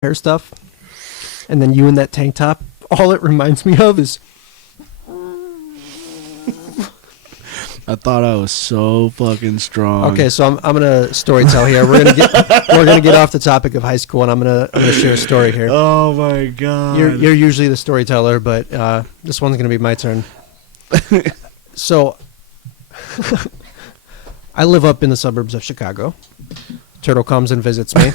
hair stuff, and then you in that tank top. All it reminds me of is I thought I was so fucking strong. okay. So I'm gonna storytell here. We're gonna get off the topic of high school, and I'm gonna share a story here. Oh my god. You're usually the storyteller, but this one's gonna be my turn. So I live up in the suburbs of Chicago. Turtle comes and visits me.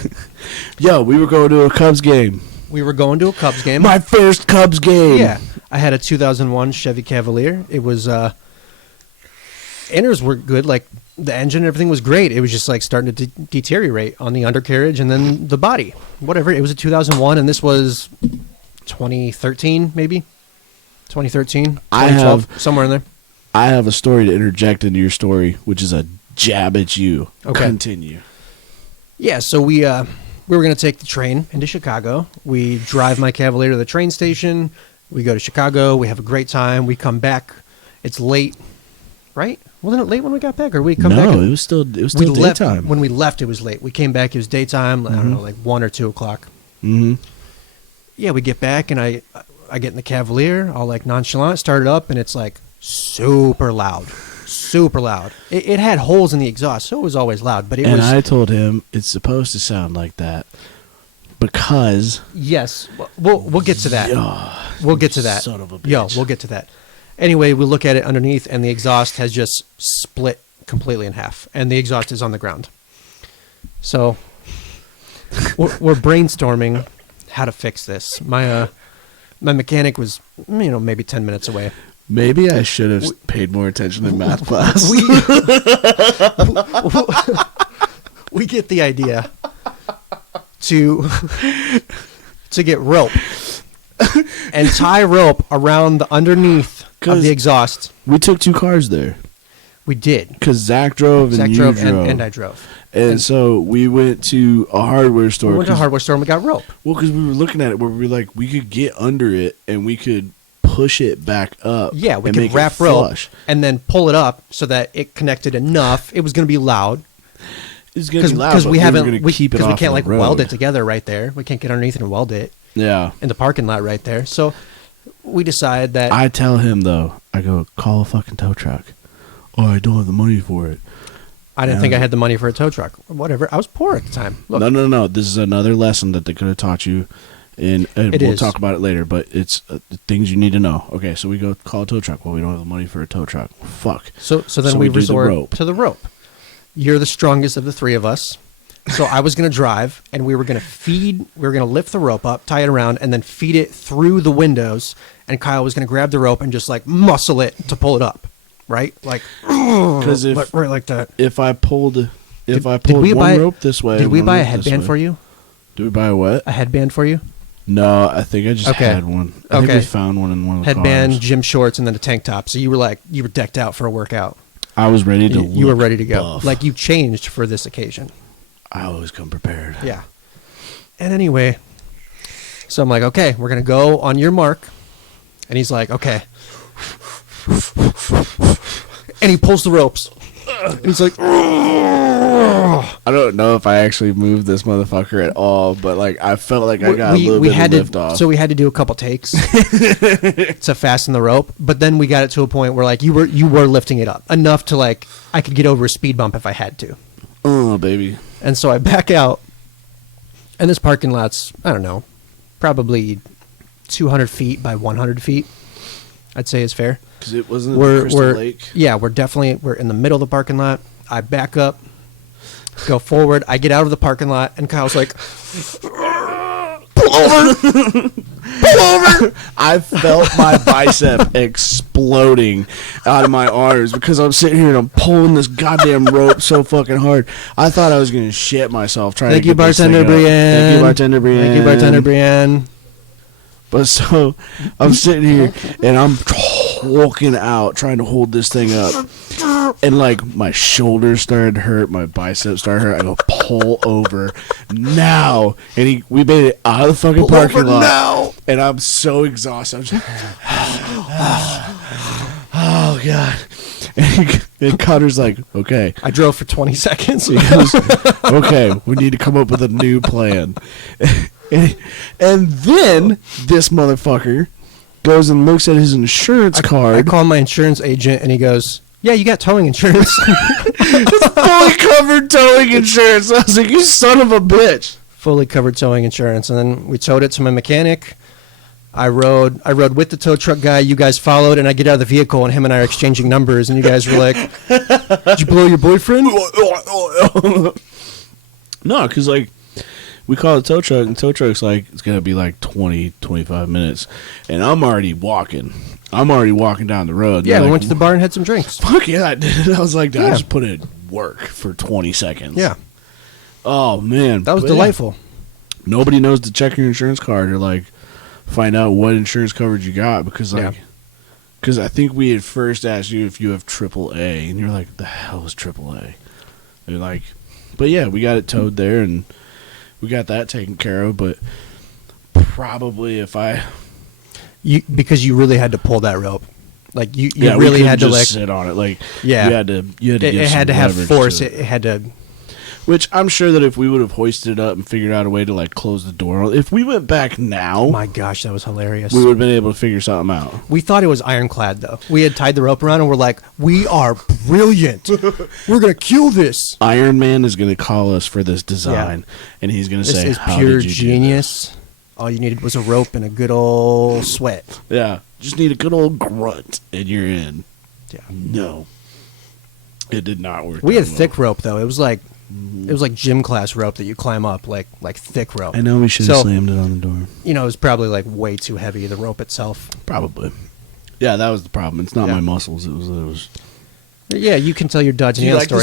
Yo, we were going to a Cubs game. We were going to a Cubs game. My first Cubs game. Yeah, I had a 2001 Chevy Cavalier. It was inners were good, like the engine and everything was great. It was just like starting to deteriorate on the undercarriage and then the body. Whatever. It was a 2001, and this was 2013, maybe 2013. 2012, somewhere in there. I have a story to interject into your story, which is a jab at you. Okay. Continue. Yeah, so we were going to take the train into Chicago. We drive my Cavalier to the train station. We go to Chicago. We have a great time. We come back. It's late, right? Wasn't it late when we got back, or we come back? No, it was still daytime. When we left, it was late. We came back. It was daytime. I don't know, like 1 or 2 o'clock. Mm-hmm. Yeah, we get back, and I get in the Cavalier, all like nonchalant, start it up, and it's like super loud. Super loud. It had holes in the exhaust, so it was always loud. But and I told him it's supposed to sound like that because. Yes, we'll get to that. We'll get to that. Son of a bitch. Yo, we'll get to that. Anyway, we look at it underneath, and the exhaust has just split completely in half, and the exhaust is on the ground. So we're brainstorming how to fix this. My mechanic was maybe 10 minutes away. Maybe I should have paid more attention in math class. We get the idea to get rope and tie rope around the underneath of the exhaust. We took 2 cars there. We did. Because Zach drove and you drove. And I drove. And so we went to a hardware store. We went to a hardware store and we got rope. Well, because we were looking at it where we were like, we could get under it and we could push it back up. Yeah, we could wrap rope and then pull it up so that it connected enough. It was going to be loud. It's going to be loud because we can't like road. weld it together right there. We can't get underneath it and weld it. Yeah, in the parking lot right there. So we decide that I tell him though, I go call a fucking tow truck. Oh, I don't have the money for it. I didn't think I had the money for a tow truck. Whatever. I was poor at the time. Look. No. This is another lesson that they could have taught you. And we'll talk about it later, but it's things you need to know. Okay, so we go call a tow truck. Well, we don't have the money for a tow truck. Fuck. So then we resort to the rope. You're the strongest of the 3 of us. So I was going to drive, and we were going to lift the rope up, tie it around, and then feed it through the windows. And Kyle was going to grab the rope and just like muscle it to pull it up, right? Like, because right like that. If I pulled one rope this way, did we buy a headband for you? Did we buy a what? A headband for you? No, I think I just had one. I think we found one in one of the headband, cars. gym shorts, and then a tank top. So you were decked out for a workout. I was ready to. You were ready to go. Buff. Like you changed for this occasion. I always come prepared. Yeah. And anyway, so I'm like, okay, we're gonna go on your mark, and he's like, okay, and he pulls the ropes. And he's like, I don't know if I actually moved this motherfucker at all, but like I felt like I got a little bit of lift off. So we had to do a couple takes to fasten the rope, but then we got it to a point where like you were lifting it up enough to like I could get over a speed bump if I had to. Oh, baby. And so I back out, and this parking lot's, I don't know, probably 200 feet by 100 feet, I'd say is fair. Because it wasn't Crystal Lake. Yeah, we're in the middle of the parking lot. I back up, go forward. I get out of the parking lot, and Kyle's like, pull over. Pull over. I felt my bicep exploding out of my arms because I'm sitting here and I'm pulling this goddamn rope so fucking hard. I thought I was going to shit myself trying to get this thing up. Thank you, bartender Brienne. Thank you, bartender Brienne. But so I'm sitting here and I'm walking out trying to hold this thing up. And like my shoulders started to hurt, my biceps started to hurt. I go, pull over now. And we made it out of the fucking parking lot. Now. And I'm so exhausted. I'm just, oh God. And Connor's like, okay. I drove for 20 seconds. He goes, okay, we need to come up with a new plan. And then this motherfucker goes and looks at his insurance card. I call my insurance agent, and he goes, "Yeah, you got towing insurance." Fully covered towing insurance. I was like, you son of a bitch. Fully covered towing insurance. And then we towed it to my mechanic. I rode with the tow truck guy. You guys followed, and I get out of the vehicle, and him and I are exchanging numbers, and you guys were like, "Did you blow your boyfriend?" No, because, like, we call the tow truck, and the tow truck's like, it's going to be like 20, 25 minutes. And I'm already walking. down the road. Yeah, we like, went to the bar and had some drinks. Fuck yeah, I did. I was like, I Yeah. just put in work for 20 seconds. Yeah. Oh, man. That was But delightful. yeah, nobody knows to check your insurance card or, like, find out what insurance coverage you got because, like, because I think we had first asked you if you have AAA, and you're like, the hell is AAA? And like, but yeah, we got it towed there, and we got that taken care of, but probably if because you really had to pull that rope. Like, you we really couldn't had to, just like, sit on it. Like, yeah. you had to it had to have force. It had to. Which I'm sure that if we would have hoisted it up and figured out a way to, like, close the door, if we went back now, Oh my gosh, that was hilarious. we would have been able to figure something out. We thought it was ironclad, though. We had tied the rope around, and we're like, "We are brilliant. We're gonna kill this." Iron Man is going to call us for this design, and he's going to This say, is "How pure did you do genius. All you needed was a rope and a good old sweat. this?" Yeah, just need a good old grunt, and you're in. Yeah. No, it did not work. We had that well. thick rope, though. It was like gym class rope that you climb up, like thick rope. I know we should have So- slammed it on the door. You know, it was probably like way too heavy, the rope itself. Probably. Yeah, that was the problem. It's not Yeah. my muscles. It was. Yeah, you can tell your dodging Do you nail like story.